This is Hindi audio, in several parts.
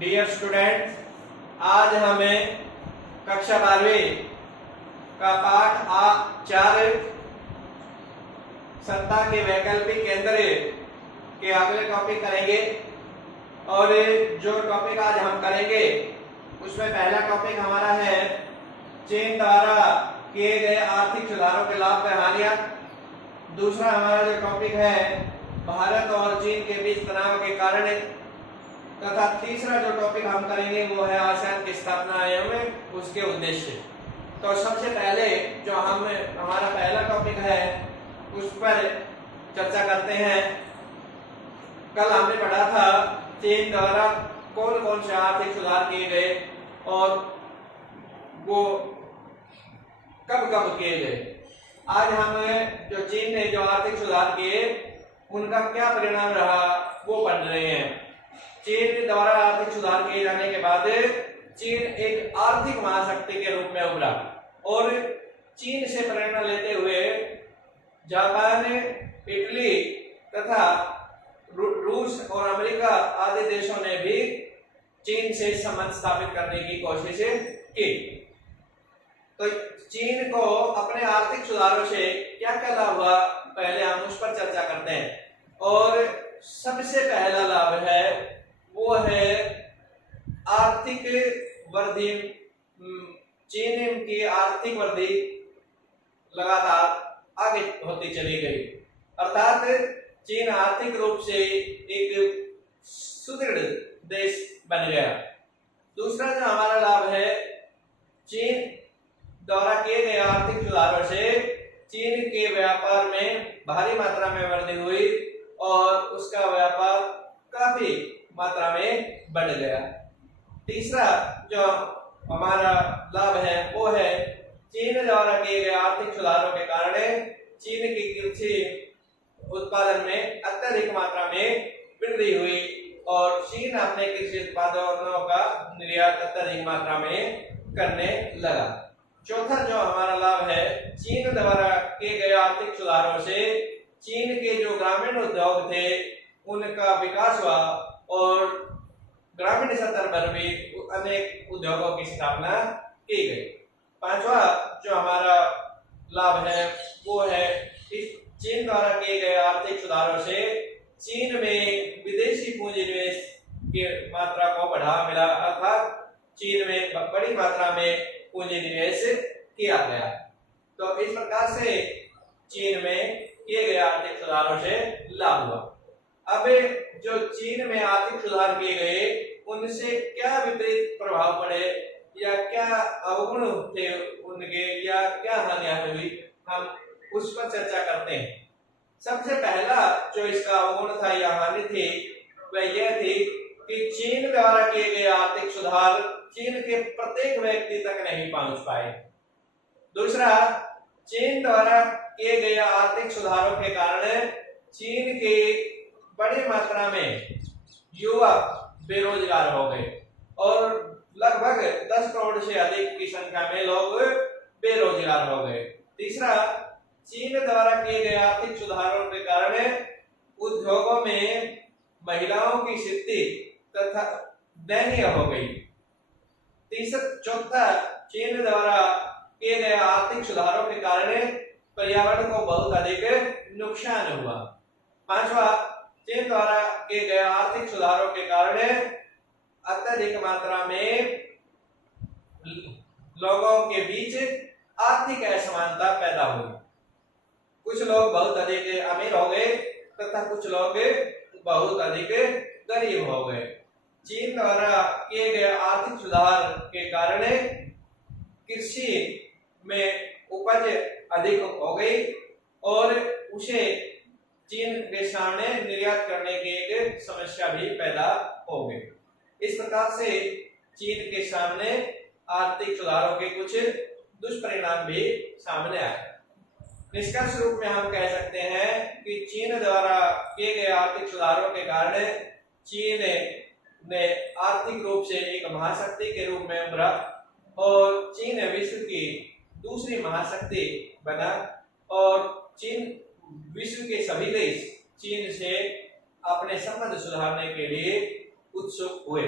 डियर स्टूडेंट्स, आज हमें कक्षा 12वीं का पाठ 4 सत्ता के वैकल्पिक केंद्र के अगले टॉपिक करेंगे। और जो टॉपिक आज हम करेंगे उसमें पहला टॉपिक हमारा है चीन द्वारा किए गए आर्थिक सुधारों के लाभ व हानियां। दूसरा हमारा जो टॉपिक है भारत और चीन के बीच तनाव के कारण, तथा तीसरा जो टॉपिक हम करेंगे वो है आसियान की स्थापना एवं उसके उद्देश्य। तो सबसे पहले जो हमारा पहला टॉपिक है उस पर चर्चा करते हैं। कल हमने पढ़ा था चीन द्वारा कौन कौन से आर्थिक सुधार किए गए और वो कब कब किए गए। आज हम जो चीन ने जो आर्थिक सुधार किए उनका क्या परिणाम रहा वो पढ़ रहे हैं। चीन द्वारा आर्थिक सुधार किए जाने के बाद चीन एक आर्थिक महाशक्ति के रूप में उभरा और चीन से प्रेरणा लेते हुए जापान, इटली तथा रूस और अमेरिका आदि देशों ने भी चीन से संबंध स्थापित करने की कोशिश की। तो चीन को अपने आर्थिक सुधारों से क्या क्या लाभ हुआ, पहले हम उस पर चर्चा करते हैं। और सबसे पहला लाभ है वो है आर्थिक वृद्धि। चीन की आर्थिक वृद्धि लगातार आगे होती चली गई, अर्थात चीन आर्थिक रूप से एक सुदृढ़ देश बन गया। दूसरा जो हमारा लाभ है, चीन द्वारा किए गए आर्थिक सुधारों से चीन के व्यापार में भारी मात्रा में वृद्धि हुई और उसका व्यापार काफी मात्रा में बढ़ गया। तीसरा जो हमारा लाभ है वो है चीन द्वारा किए गए आर्थिक सुधारों के कारण चीन की कृषि उत्पादन में अत्यधिक मात्रा में वृद्धि हुई और चीन अपने कृषि उत्पादनों का निर्यात अत्यधिक मात्रा में करने लगा। चौथा जो हमारा लाभ है, चीन द्वारा किए गए आर्थिक सुधारों से चीन के जो ग्रामीण उद्योग थे उनका विकास हुआ और ग्रामीण स्तर पर भी अनेक उद्योगों की स्थापना की गई। पांचवा जो हमारा लाभ है वो है इस चीन द्वारा किए गए आर्थिक सुधारों से चीन में विदेशी पूंजी निवेश की मात्रा को बढ़ावा मिला, अर्थात चीन में बड़ी मात्रा में पूंजी निवेश किया गया। तो इस प्रकार से चीन में किए गए आर्थिक सुधारों से लाभ हुआ। अब जो चीन में आर्थिक सुधार किए गए उनसे क्या विपरीत प्रभाव पड़े या क्या अवगुण थे उनके या क्या हानियां हुई, हम उस पर चर्चा करते हैं। सबसे पहला जो इसका अवगुण था या हानि थी वह यह थी कि चीन द्वारा किए गए आर्थिक सुधार चीन के प्रत्येक व्यक्ति तक नहीं पहुंच पाए। दूसरा, चीन द्वारा किए गए आर्थिक सुधारों के कारण चीन के बड़ी मात्रा में युवा बेरोजगार हो गए और लगभग 10 करोड़ से अधिक की संख्या में लोग बेरोजगार हो गए। तीसरा, चीन द्वारा किए गए आर्थिक सुधारों के कारण उद्योगों में महिलाओं की स्थिति तथा दयनीय हो गई। चौथा, चीन द्वारा किए गए आर्थिक सुधारों के कारण पर्यावरण को बहुत अधिक नुकसान हुआ। पांचवा, चीन द्वारा किए गए आर्थिक सुधारों के कारण अत्यधिक मात्रा में लोगों के बीच आर्थिक असमानता पैदा हुई। कुछ लोग बहुत अधिक अमीर हो गए तथा कुछ लोग बहुत अधिक गरीब हो गए। चीन द्वारा किए गए आर्थिक सुधार के कारण कृषि में उपज अधिक हो गई और उसे चीन के सामने निर्यात करने की एक समस्या भी पैदा हो गई। इस प्रकार से चीन के सामने आर्थिक सुधारों के कुछ दुष्परिणाम भी सामने आए। निष्कर्ष रूप में हम कह सकते हैं कि चीन द्वारा किए गए आर्थिक सुधारों के कारण चीन ने आर्थिक रूप से एक महाशक्ति के रूप में उभरा और चीन विश्व की दूसरी महाशक्ति बना और चीन विश्व के सभी देश चीन से अपने संबंध सुधारने के लिए उत्सुक हुए।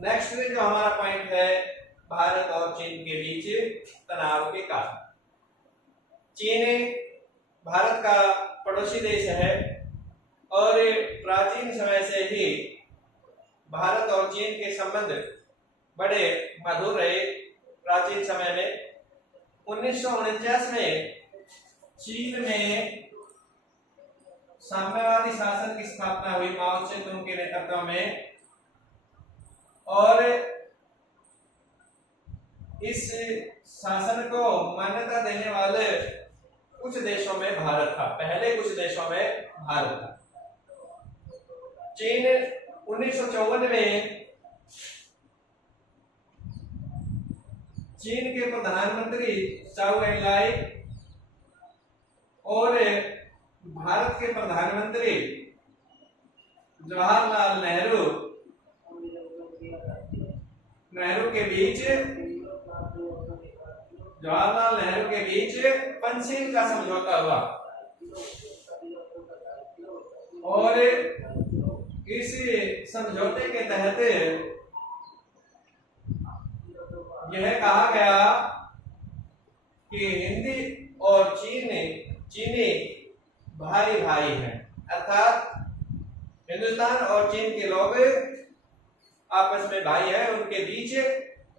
नेक्स्ट में जो हमारा पॉइंट है, भारत और चीन के बीच तनाव के कारण। चीन भारत का पड़ोसी देश है और प्राचीन समय से ही भारत और चीन के संबंध बड़े मधुर रहे। प्राचीन समय में 1949 में चीन में साम्यवादी शासन की स्थापना हुई माओ त्से-तुंग के नेतृत्व में, और इस शासन को मान्यता देने वाले कुछ देशों में भारत था। पहले कुछ देशों में भारत था। चीन 1954 में चीन के प्रधानमंत्री चाउ एन-लाई और भारत के प्रधानमंत्री जवाहरलाल नेहरू के बीच पंचशील का समझौता हुआ, और इस समझौते के तहत यह कहा गया कि हिंदी और चीनी भाई भाई हैं, अर्थात हिंदुस्तान और चीन के लोग आपस में भाई हैं, उनके बीच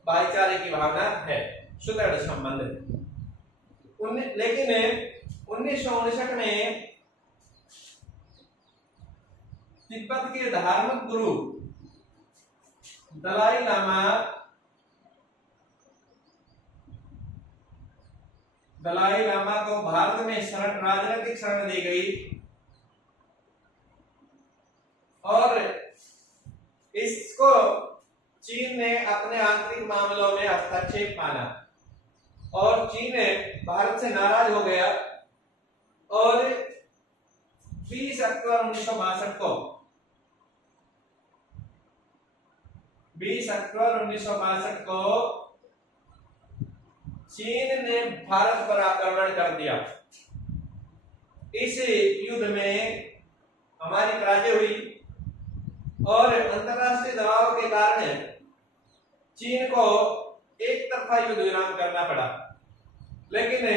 भाईचारे की भावना है, सुदृढ़ संबंध है। लेकिन 1959 में तिब्बत के धार्मिक गुरु दलाई लामा को भारत में राजनीतिक शरण दी गई, और इसको चीन ने अपने आंतरिक मामलों में हस्तक्षेप माना, और चीन भारत से नाराज हो गया, और 20 अक्टूबर 1962 को चीन ने भारत पर आक्रमण कर दिया। इस युद्ध में हमारी पराजय हुई, और अंतरराष्ट्रीय दबाव के कारण चीन को एक तरफा युद्ध विराम करना पड़ा। लेकिन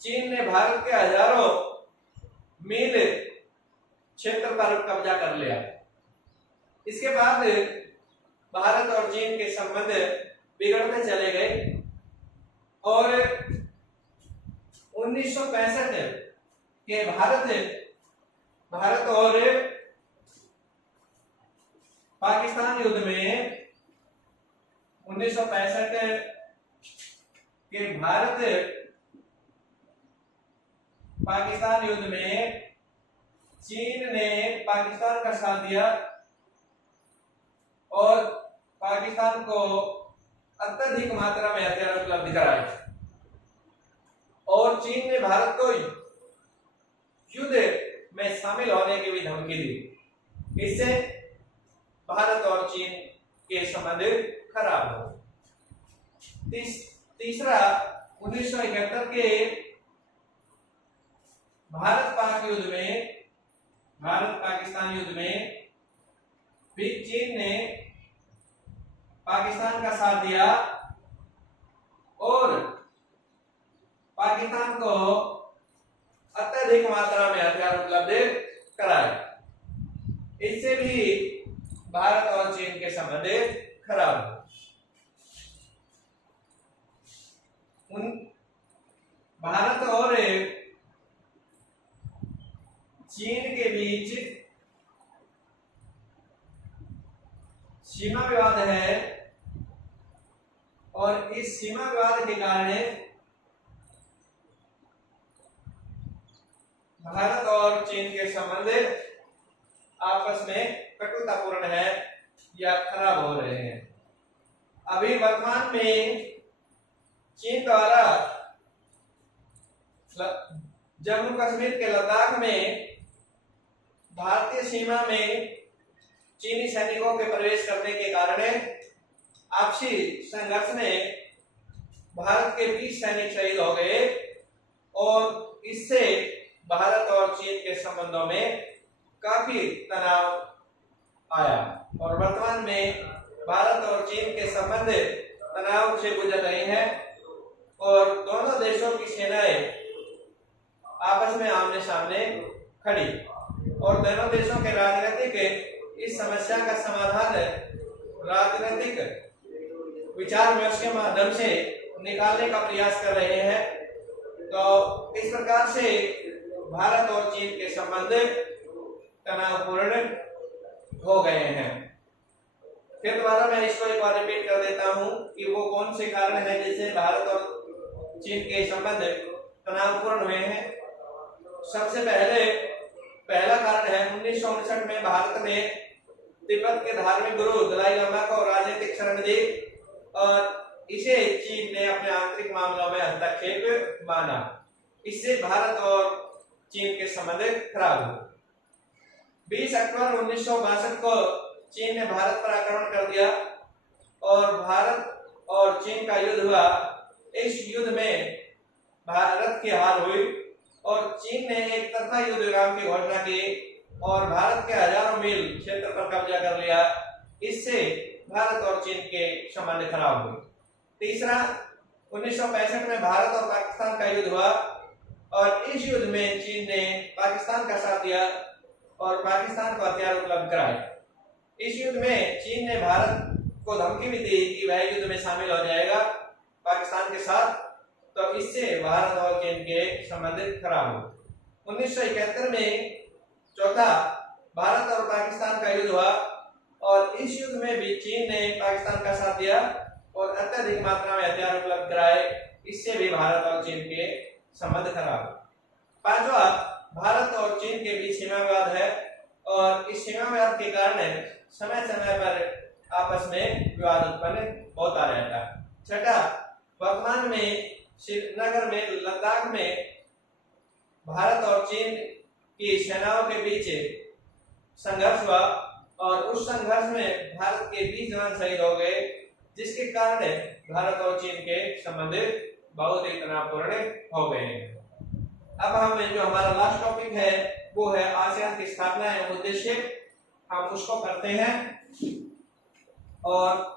चीन ने भारत के हजारों मील क्षेत्र पर कब्जा कर लिया। इसके बाद भारत और चीन के संबंध बिगड़ते चले गए, और 1965 के भारत और पाकिस्तान युद्ध में 1965 के भारत पाकिस्तान युद्ध में चीन ने पाकिस्तान का साथ दिया, और पाकिस्तान को अत्यधिक मात्रा में हथियार उपलब्ध कराए, और चीन ने भारत को युद्ध में शामिल होने की भी धमकी दी। इससे भारत और चीन के संबंध खराब हो। तीसरा, 1971 के भारत पाकिस्तान युद्ध में भी चीन ने पाकिस्तान का साथ दिया, और पाकिस्तान को अत्यधिक मात्रा में हथियार उपलब्ध कराए। इससे भी भारत और चीन के संबंध खराब हुए। भारत और चीन के बीच सीमा विवाद है, और इस सीमा विवाद के कारण भारत और चीन के संबंध आपस में कटुतापूर्ण है या खराब हो रहे हैं। अभी वर्तमान में चीन द्वारा जम्मू कश्मीर के लद्दाख में भारतीय सीमा में चीनी सैनिकों के प्रवेश करने के कारण आपसी संघर्ष में भारत के 20 सैनिक शहीद हो गए, और इससे भारत और चीन के संबंधों में काफी तनाव आया, और वर्तमान में भारत और चीन के संबंध तनाव से गुजर रहे हैं और दोनों देशों की सेनाएं आपस में आमने सामने खड़ी और दोनों देशों के राजनीतिक इस समस्या का समाधान राजनीतिक विचार विमर्श के माध्यम से निकालने का प्रयास कर रहे हैं। तो इस प्रकार से भारत और चीन के संबंध तनावपूर्ण हो गए हैं। फिर दोबारा मैं इसको एक बार रिपीट कर देता हूं कि वो कौन से कारण हैं जिससे भारत और चीन के संबंध तनावपूर्ण हुए हैं। सबसे पहला कारण है 1959 में भारत ने तिब्बत के धार्मिक गुरु दलाई लामा को राजनीतिक शरण दी और इसे चीन ने अपने आंतरिक मामलों में हस्तक्षेप माना। इससे भारत और चीन के संबंध खराब हुए। 20 अक्टूबर 1962 को चीन ने भारत पर आक्रमण कर दिया और भारत और चीन का युद्ध हुआ। इस युद्ध में भारत की हार हुई और चीन ने एक तरफा युद्ध विराम की घोषणा की और भारत के हजारों मील क्षेत्र पर कब्जा कर लिया। इससे भारत और चीन के संबंध खराब हुए। तीसरा, 1965 में भारत और पाकिस्तान का युद्ध हुआ और इस युद्ध में चीन ने पाकिस्तान का साथ दिया और पाकिस्तान को हथियार उपलब्ध कराए। इस युद्ध में चीन ने भारत को धमकी भी दी कि वह युद्ध में शामिल हो जाएगा पाकिस्तान के साथ। तो इससे भारत और चीन के संबंध खराब हुए। 1971 में चौथा, भारत और पाकिस्तान का युद्ध हुआ और इस युद्ध में भी चीन ने पाकिस्तान का साथ दिया और अत्यधिक मात्रा में हथियार उपलब्ध कराए। इससे भी भारत और चीन के संबंध खराब हुए। पांचवा, भारत और चीन के बीच सीमा विवाद है और इस सीमा विवाद के कारण समय समय पर आपस में विवाद उत्पन्न होता रहता है। छठा, वर्तमान में श्रीनगर में लद्दाख में भारत और चीन की सेनाओं के बीच संघर्ष हुआ और उस संघर्ष में भारत के 20 जवान शहीद हो गए, जिसके कारण भारत और चीन के संबंध बहुत ही तनावपूर्ण हो गए हैं। अब हम जो हमारा लास्ट टॉपिक है वो है आसियान की स्थापना एवं उद्देश्य। हम उसको करते हैं और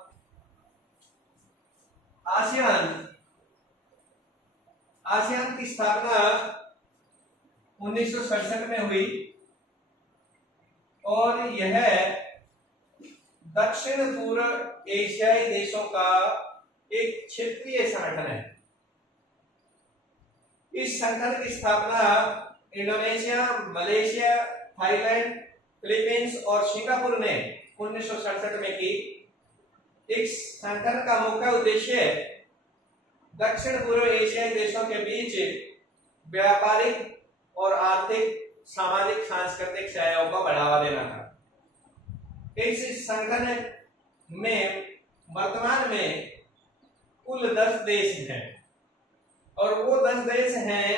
आसियान की स्थापना 1967 में हुई और यह दक्षिण पूर्व एशियाई देशों का एक क्षेत्रीय संगठन है। इस संगठन की स्थापना इंडोनेशिया, मलेशिया, थाईलैंड, फिलीपींस और सिंगापुर ने 1967 में की। इस संगठन का मुख्य उद्देश्य दक्षिण पूर्व एशियाई देशों के बीच व्यापारिक और आर्थिक, सामाजिक, सांस्कृतिक सहयोग को बढ़ावा देना था। इस संगठन में वर्तमान में कुल 10 देश हैं और वो 10 देश हैं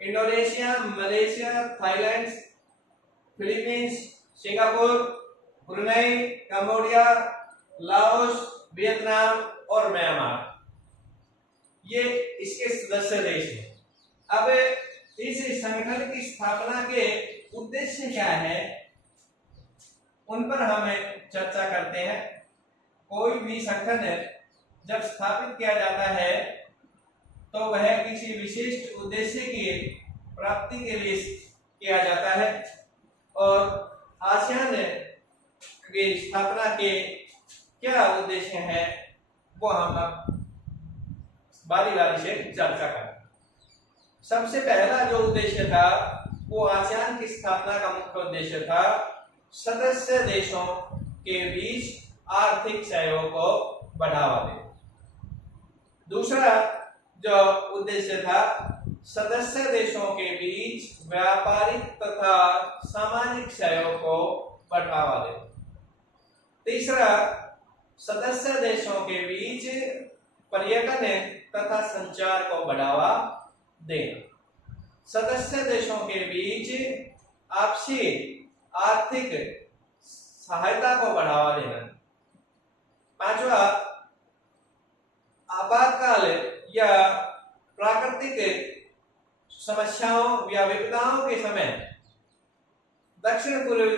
Indonesia, Malaysia, Thailand, Philippines, Singapore, Brunei, Cambodia, Laos, Vietnam और म्यांमार। ये इसके सदस्य देश हैं। अब इस संगठन की स्थापना के उद्देश्य क्या है उन पर हम चर्चा करते हैं। कोई भी संगठन जब स्थापित किया जाता है तो वह किसी विशिष्ट उद्देश्य की प्राप्ति के लिए किया जाता है और आसियान की स्थापना के क्या उद्देश्य हैं वो हम अब बारी बारी से चर्चा करें। सबसे पहला जो उद्देश्य था वो आसियान की स्थापना का मुख्य उद्देश्य था सदस्य देशों के बीच आर्थिक सहयोग को बढ़ावा देना। दूसरा जो उद्देश्य था सदस्य देशों के बीच व्यापारिक तथा सामाजिक सहयोग को बढ़ावा देना। तीसरा सदस्य देशों के बीच पर्यटन तथा संचार को बढ़ावा देना। सदस्य देशों के बीच आपसी आर्थिक सहायता को बढ़ावा देना। पांचवा आपातकाल या प्राकृतिक समस्याओं या विपदाओं के समय दक्षिण पूर्वी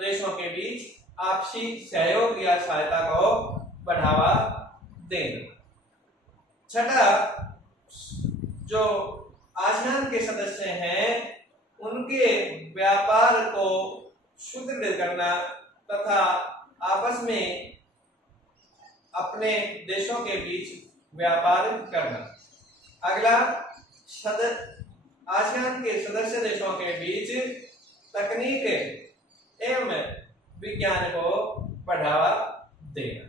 देशों के बीच आपसी सहयोग या सहायता को बढ़ावा देना। छठा, जो आसियान के सदस्य हैं उनके व्यापार को सुदृढ़ करना तथा आपस में अपने देशों के बीच व्यापार करना। अगला, आसियान के सदस्य देशों के बीच तकनीक एवं विज्ञान को बढ़ावा देना।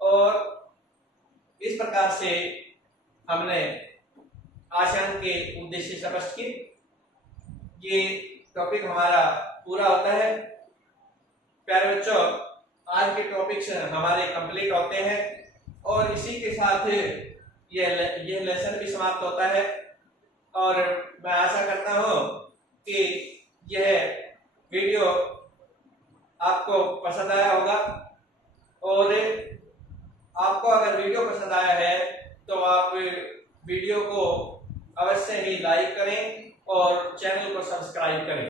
और इस प्रकार से हमने आसियान के उद्देश्य स्पष्ट किए। ये टॉपिक हमारा पूरा होता है। प्यारे बच्चों, आज के टॉपिक्स हमारे कंप्लीट होते हैं और इसी के साथ ये लेसन भी समाप्त होता है। और मैं आशा करता हूँ कि यह वीडियो आपको पसंद आया होगा। और आपको अगर वीडियो पसंद आया है तो आप वीडियो को अवश्य ही लाइक करें और चैनल को सब्सक्राइब करें।